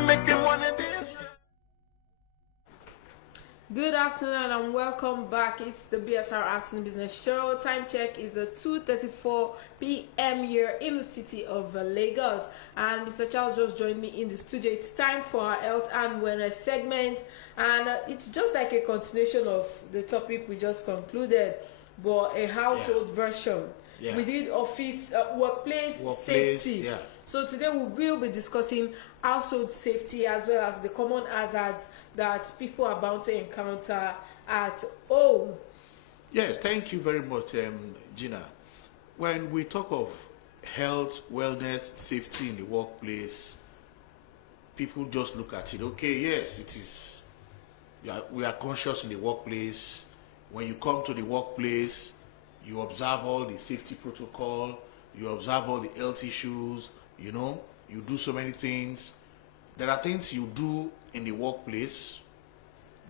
to make him wanna dance. Good afternoon and welcome back. It's the BSR Afternoon Business Show. Time check is the 2:34 p.m. here in the city of Lagos. And Mr. Charles just joined me in the studio. It's time for our health and wellness segment. And it's just like a continuation of the topic we just concluded, but a household version. Yeah. We did office, workplace safety. Yeah. So today we will be discussing household safety as well as the common hazards that people are bound to encounter at home. Yes, thank you very much, Gina. When we talk of health, wellness, safety in the workplace, people just look at it. Okay, yes, it is. We are conscious in the workplace. When you come to the workplace, you observe all the safety protocol, you observe all the health issues, you know, you do so many things. There are things you do in the workplace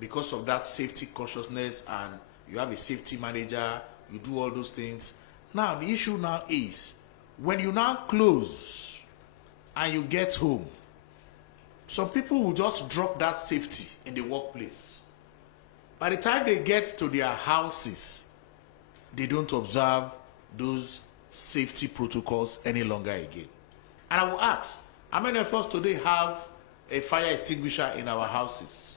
because of that safety consciousness, and you have a safety manager, you do all those things. Now, the issue now is, when you now close and you get home, some people will just drop that safety in the workplace. By the time they get to their houses, they don't observe those safety protocols any longer again. And I will ask, how many of us today have a fire extinguisher in our houses?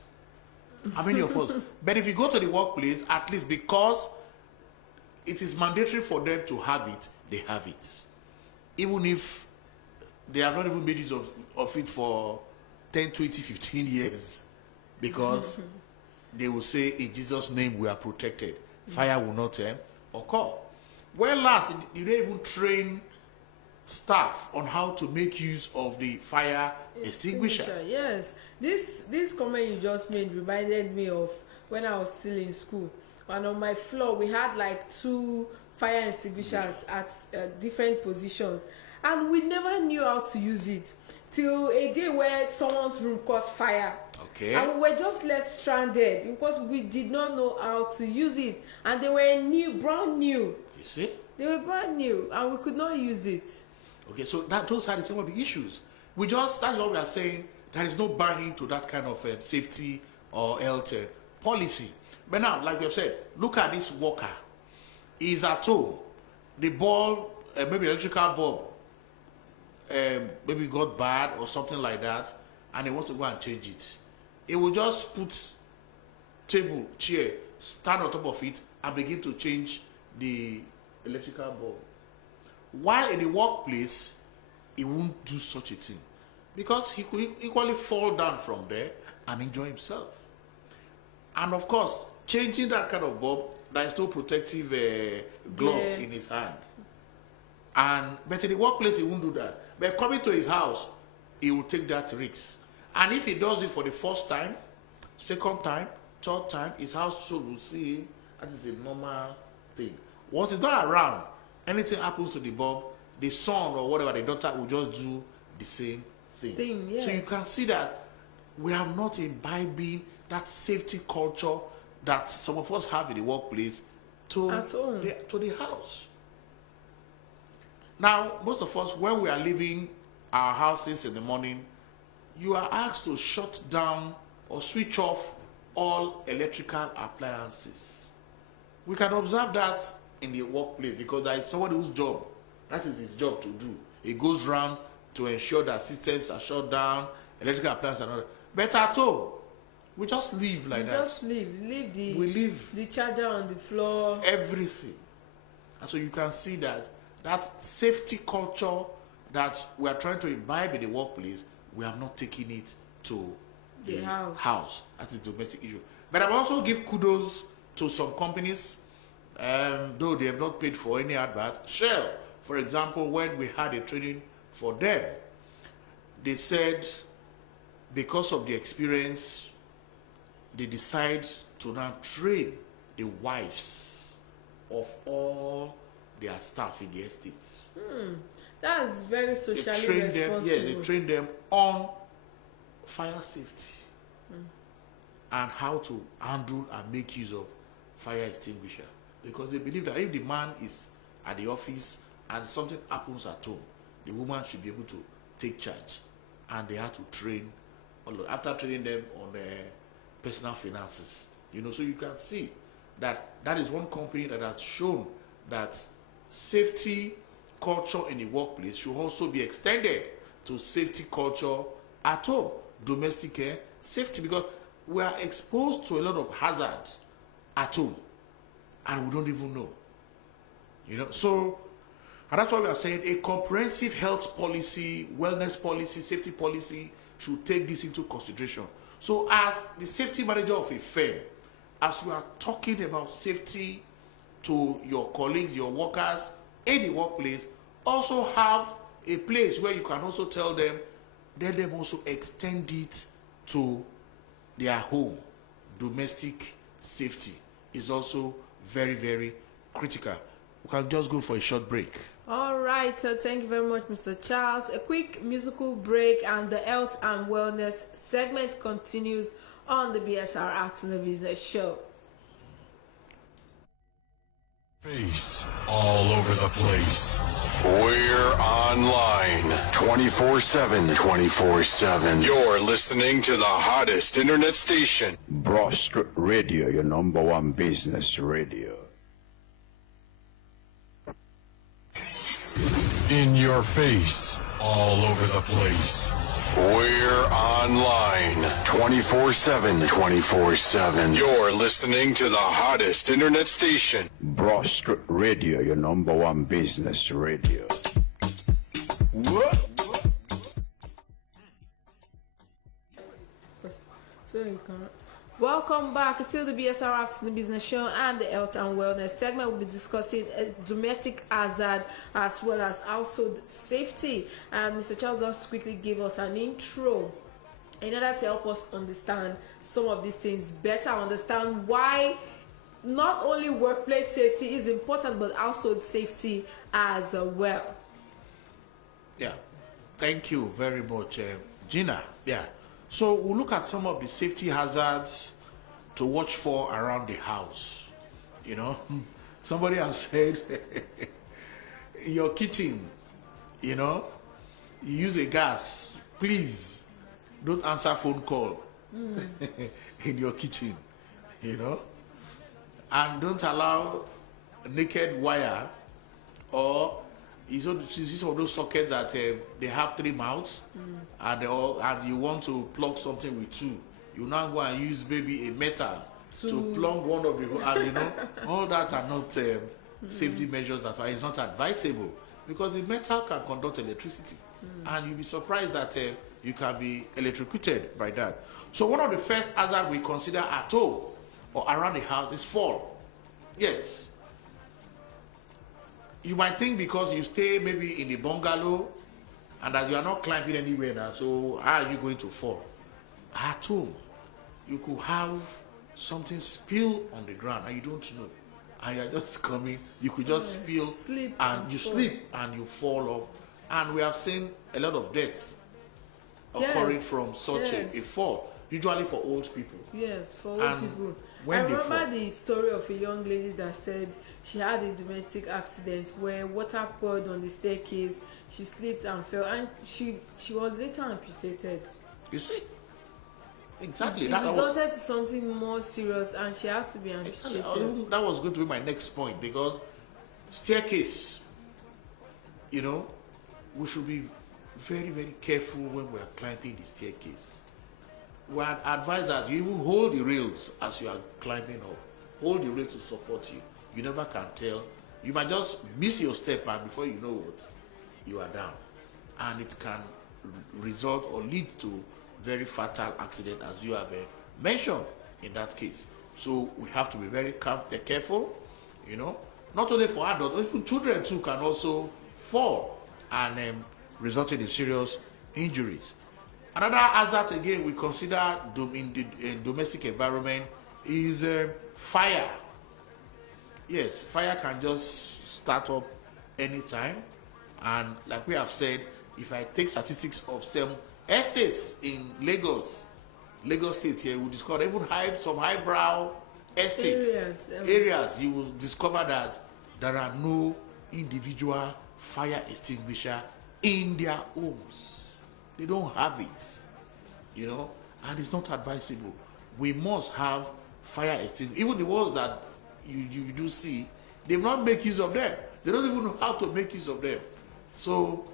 How many of us? But if you go to the workplace, at least because it is mandatory for them to have it, they have it. Even if they have not even made use of it for 10, 20, 15 years. Because they will say, in Jesus' name we are protected. Fire will not occur. Well, last, you don't even train staff on how to make use of the fire extinguisher. Yes, this comment you just made reminded me of when I was still in school. And on my floor, we had like 2 fire extinguishers at different positions, and we never knew how to use it till a day where someone's room caught fire. Okay. And we were just left stranded because we did not know how to use it, and they were brand new. You see? They were brand new, and we could not use it. Okay, so those are some of the issues. That's what we are saying. There is no buying to that kind of safety or health policy. But now, like we have said, look at this worker. He's at home. The bulb, maybe electrical bulb, maybe got bad or something like that, and he wants to go and change it. He will just put table, chair, stand on top of it, and begin to change the electrical bulb. While in the workplace, he won't do such a thing, because he could equally fall down from there and enjoy himself. And of course, changing that kind of bulb, there is no protective glove in his hand. But in the workplace, he won't do that. But coming to his house, he will take that risk. And if he does it for the first time, second time, third time, his household will see him. That is a normal thing. Once he's not around, anything happens to the bulb, the son or whatever, the daughter will just do the same thing. Yes. So you can see that we are not imbibing that safety culture that some of us have in the workplace to the house. Now, most of us, when we are leaving our houses in the morning, you are asked to shut down or switch off all electrical appliances. We can observe that in the workplace because there is somebody whose job, that is his job to do. He goes around to ensure that systems are shut down, electrical appliances are not. But at home, we just leave like that. Just leave the charger on the floor. Everything. And so you can see that safety culture that we are trying to imbibe in the workplace, we have not taken it to the house. That is domestic issue. But I will also give kudos to some companies, though they have not paid for any advert. Shell, for example, when we had a training for them, they said because of the experience, they decide to now train the wives of all their staff in the estates. That's very socially responsible. They train them on fire safety and how to handle and make use of fire extinguisher, because they believe that if the man is at the office and something happens at home, the woman should be able to take charge, and they have to train after training them on personal finances. So you can see that is one company that has shown that safety culture in the workplace should also be extended to safety culture at home, domestic care safety, because we are exposed to a lot of hazard at home and we don't even know. So, and that's why we are saying a comprehensive health policy, wellness policy, safety policy should take this into consideration. So as the safety manager of a firm, as you are talking about safety to your colleagues, your workers in the workplace, also have a place where you can also tell them, let them also extend it to their home. Domestic safety is also very, very critical. We can just go for a short break. All right, thank you very much, Mr. Charles. A quick musical break and the health and wellness segment continues on the BSR Arts and the Business Show. Face all over the place. We're online 24/7. 24/7. You're listening to the hottest internet station. Broad Street Radio, your number one business radio. In your face, all over the place. We're online 24/7. 24/7. You're listening to the hottest internet station. Broad Street Radio, your number one business radio. What? Welcome back to the BSR After the Business Show and the Health and Wellness segment. We'll be discussing domestic hazard as well as household safety. And Mr. Charles just quickly gave us an intro in order to help us understand some of these things better, understand why not only workplace safety is important, but household safety as well. Yeah, thank you very much, Gina. Yeah. So we'll look at some of the safety hazards to watch for around the house. Somebody has said, in your kitchen, you use a gas, please don't answer phone call in your kitchen, and don't allow naked wire, or you see some of those sockets that they have 3 mouths, and you want to plug something with 2. You now go and use maybe a metal to plug one of the, and all that are not safety measures. That's why it's not advisable, because the metal can conduct electricity, and you'll be surprised that you can be electrocuted by that. So one of the first hazards we consider at home or around the house is fall. Yes. You might think because you stay maybe in the bungalow and that you are not climbing anywhere now, so how are you going to fall? At home, you could have something spill on the ground and you don't know. And you're just coming, you could just spill and you slip and you fall off. And we have seen a lot of deaths occurring from such a fall, usually for old people. Yes, for old people. I remember the story of a young lady that said she had a domestic accident where water poured on the staircase, she slipped and fell, and she was later amputated. You see? Exactly. It resulted to something more serious and she had to be amputated. Exactly. That was going to be my next point, because staircase, we should be very, very careful when we are climbing the staircase. We advise that you even hold the rails as you are climbing up. Hold the rails to support you. You never can tell. You might just miss your step, and before you know what, you are down. And it can result or lead to very fatal accident, as you have mentioned in that case. So we have to be very careful, not only for adults, even children too can also fall and resulting in serious injuries. Another hazard again we consider in the domestic environment is fire. Yes, fire can just start up anytime, and like we have said, if I take statistics of some estates in Lagos State here, we discover even some highbrow estates areas, you will discover that there are no individual fire extinguisher in their homes. They don't have it, and it's not advisable. We must have fire extinguishers. Even the ones that you do see, they've not make use of them. They don't even know how to make use of them. So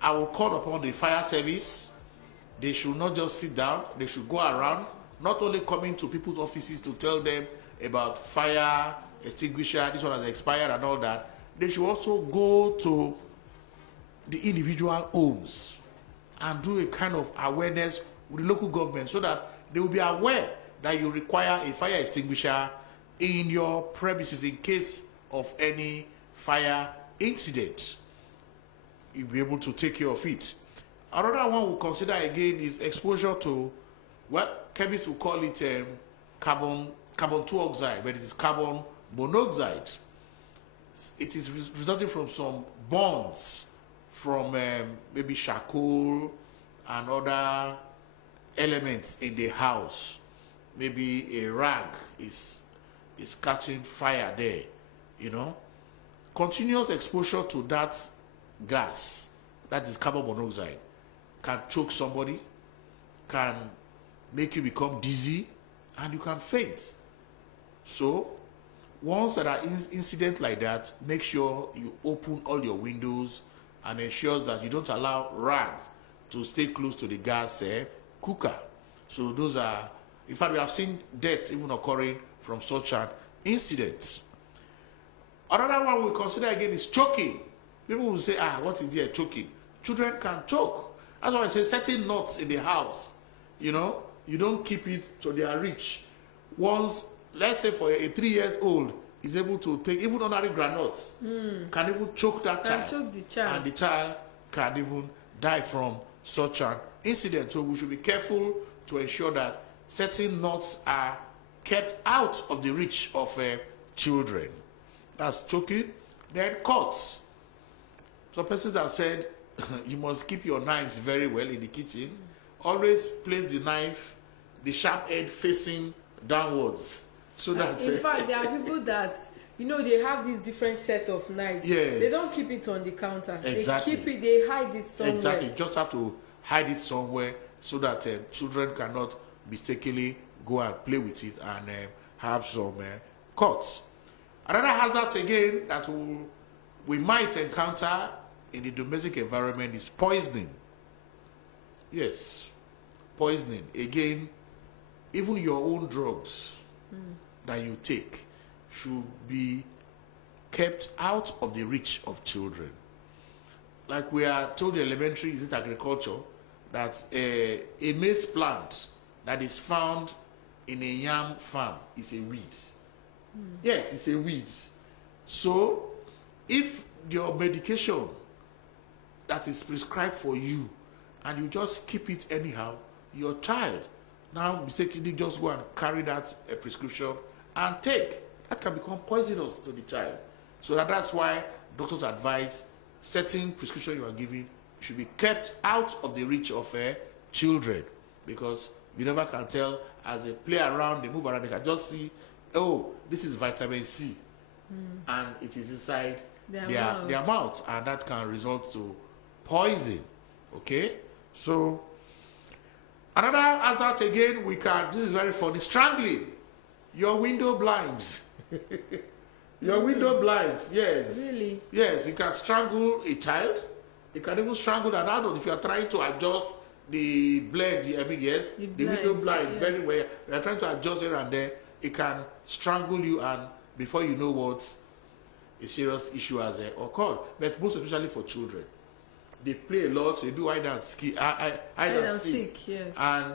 I will call upon the fire service. They should not just sit down. They should go around, not only coming to people's offices to tell them about fire extinguisher, this one has expired and all that. They should also go to the individual homes and do a kind of awareness with the local government so that they will be aware that you require a fire extinguisher in your premises in case of any fire incident. You'll be able to take care of it. Another one we'll consider again is exposure to, well, chemists will call it carbon 2 oxide, but it is carbon monoxide. It is resulting from some bonds from maybe charcoal and other elements in the house. Maybe a rag is catching fire there, you know. Continuous exposure to that gas, that is carbon monoxide, can choke somebody, can make you become dizzy, and you can faint. So once there are incidents like that, make sure you open all your windows and ensure that you don't allow rags to stay close to the gas cooker. So those are, in fact, we have seen deaths even occurring from such an incident. Another one we consider again is choking. People will say, what is there choking? Children can choke. That's why I say setting knots in the house. You know, you don't keep it to their reach. Once, let's say for a 3-year-old is able to take even ordinary granules, can even choke that child. Choke the child. And the child can even die from such an incident. So we should be careful to ensure that certain knots are kept out of the reach of children. That's choking. Then cuts. Some persons have said you must keep your knives very well in the kitchen. Always place the knife, the sharp end facing downwards. So that in fact, there are people that, you know, they have this different set of knives. Yes. They don't keep it on the counter. Exactly. They keep it, they hide it somewhere. Exactly. You just have to hide it somewhere so that children cannot mistakenly go and play with it and have some cuts. Another hazard again that we might encounter in the domestic environment is poisoning. Yes, poisoning. Again, even your own drugs that you take should be kept out of the reach of children. Like we are told in elementary, is it agriculture, that a maize plant that is found in a yam farm is a weed. Yes, it's a weed. So if your medication that is prescribed for you and you just keep it anyhow, your child now mistakenly just go and carry that prescription and take. That can become poisonous to the child. So that's why doctors advise certain prescription you are giving should be kept out of the reach of children, because you never can tell as they play around, they move around, they can just see, oh, this is vitamin C, and it is inside their mouth, and that can result to poison. Okay, so another hazard again, this is very funny, strangling your window blinds. Your window blinds, yes. Really? Yes, it can strangle a child. It can even strangle an adult if you are trying to adjust the blend. I mean, yes, the window blinds very well. You are trying to adjust here and there. It can strangle you, and before you know what, a serious issue has occurred. But most especially for children, they play a lot. They do hide and seek, yes. And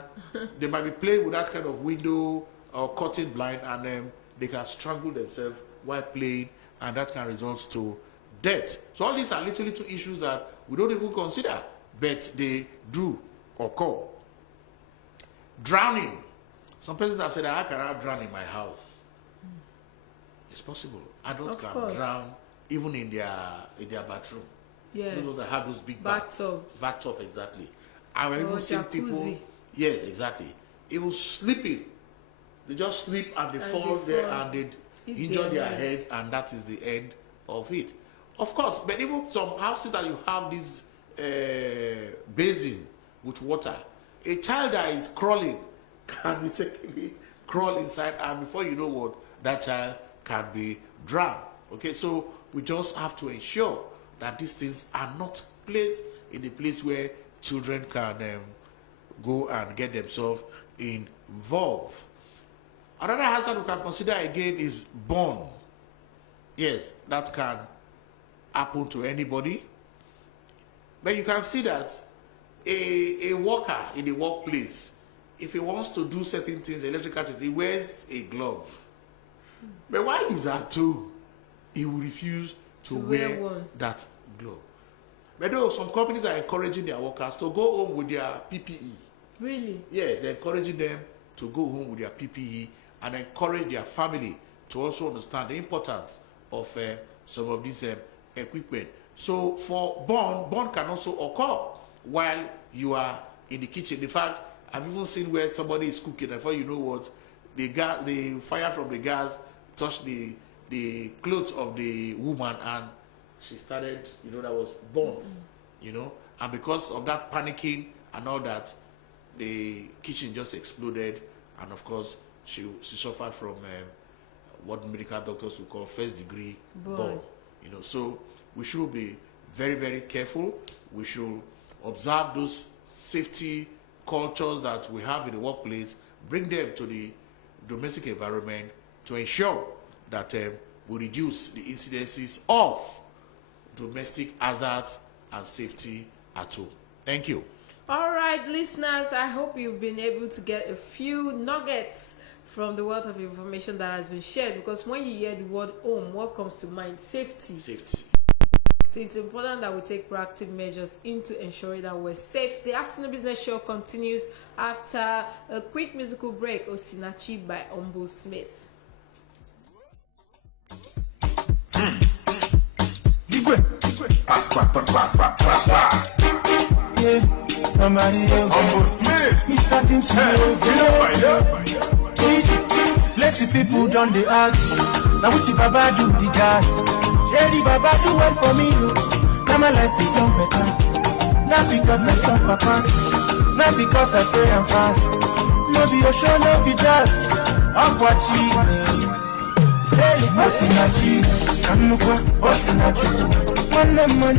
they might be playing with that kind of window or curtain blind, and they can strangle themselves while playing, and that can result to death. So all these are little issues that we don't even consider, but they do occur. Drowning. Some persons have said, I cannot drown in my house. It's possible. Adults can drown even in their bathroom. Yes. Those that have those big bathtub. Bathtub, exactly. I've even seen jacuzzi. people. Yes, exactly. Even sleeping. They just sleep and they fall there and they injure their head, and that is the end of it. Of course, but even some houses that you have this basin with water, A child that is crawling can mistakenly crawl inside, and before you know what, that child can be drowned. Okay, so we just have to ensure that these things are not placed in the place where children can go and get themselves involved. Another hazard we can consider again is burn. Yes, that can happen to anybody. But you can see that a worker in the workplace, if he wants to do certain things, electrical things, he wears a glove. But while he's at home, he will refuse to wear that glove. But though some companies are encouraging their workers to go home with their PPE. Really? Yeah, they're encouraging them to go home with their PPE and encourage their family to also understand the importance of some of these equipment. So for burn can also occur while you are in the kitchen. In fact, I've even seen where somebody is cooking, and before you know what, the fire from the gas touched the clothes of the woman, and she started, that was burnt, and because of that panicking and all that, the kitchen just exploded, and of course she suffered from what medical doctors would call first-degree burn. So we should be very, very careful. We should observe those safety cultures that we have in the workplace, bring them to the domestic environment to ensure that we reduce the incidences of domestic hazards and safety at home. Thank you. All right, listeners, I hope you've been able to get a few nuggets from the wealth of information that has been shared, because when you hear the word home, what comes to mind? Safety. So it's important that we take proactive measures into ensuring that we're safe. The Afternoon Business Show continues after a quick musical break, Osinachi by Umbo Smith. Yeah, somebody else. Umbo Smith. Mr. Dimson. Let the people done the ask. Now which Baba do the jazz? Jerry Baba do well for me. Now my life is done better. Not because I suffer fast, not because I pray and fast. No be your show, no be jazz. I'm watching. Hey, Osinachi, Kanukwa, Osinachi, one man,